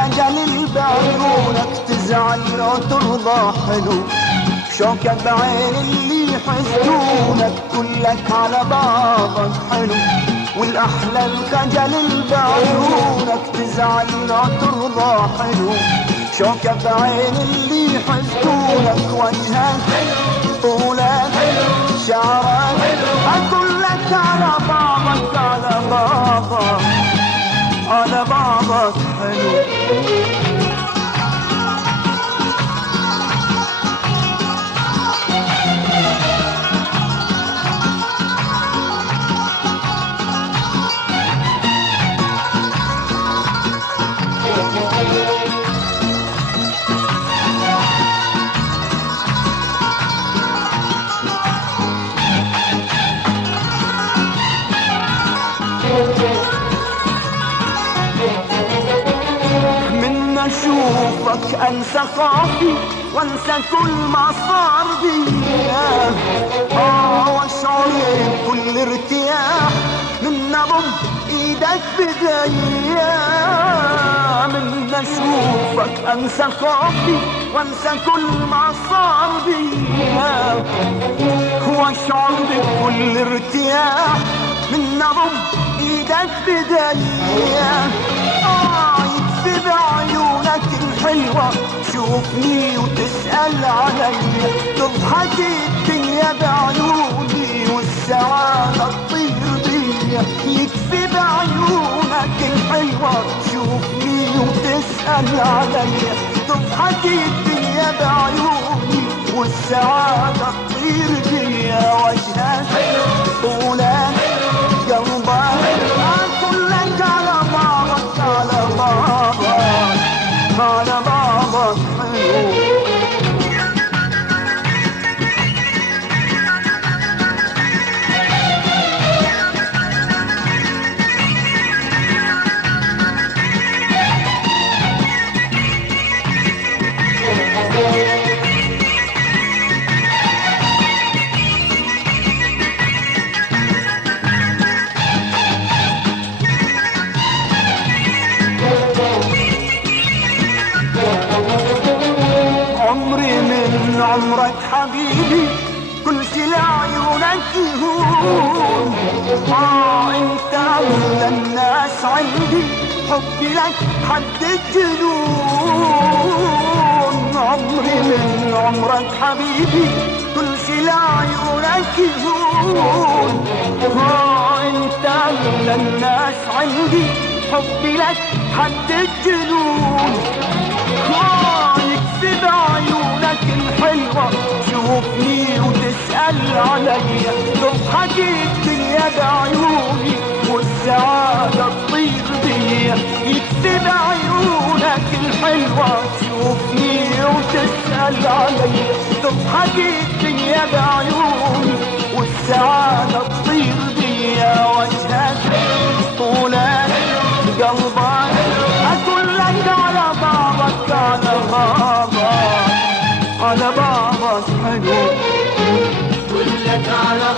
الخجل بعيونك تزعل لو ترضى حلو، شوكة بعين اللي يحسدونك كلك على بعضك حلو، والأحلى الخجل بعيونك تزعل لو ترضى حلو، شوكة بعين اللي يحسدونك وجهك طولك شعرك كلك على بعضك على بعضك على بعضك حلو. اشوفك انسى خوفي وانسى كل ما صار بيا، واشعر بكل ارتياح من نبض ايدك بدايا، من اشوفك انسى خوفي وانسى كل ما صار بيا، واشعر بكل ارتياح من نبض ايدك بدايا، يكفي بعيونك الحلوة تشوفني وتسأل علي، تضحك الدنيا بعيوني والسعادة تطير بيا، يكفي بعيونك الحلوة تشوفني وتسأل علي، تضحك الدنيا بعيوني والسعادة تطير بيا، وجهك طولك قلبك كلك على بعضك على بعضك على بعضك حلو. عمرك حبيبي كل شي لعيونك يهون، انت اغلى الناس عندي حبي لك حد الجنون، عمري من عمرك حبيبي كل شي لعيونك يهون، انت اغلى الناس عندي حبي لك حد الجنون، يكفي بعيونك الحلوة تشوفني وتسأل علي، تضحك الدنيا بعيوني والسعادة تطير بيا، يكفي بعيونك الحلوة تشوفني وتسأل علي، تضحك الدنيا بعيوني والسعادة تطير بيا، وجهك طولك قلبك كلك على بعضك على بعضك على بعضك حلو، كلك على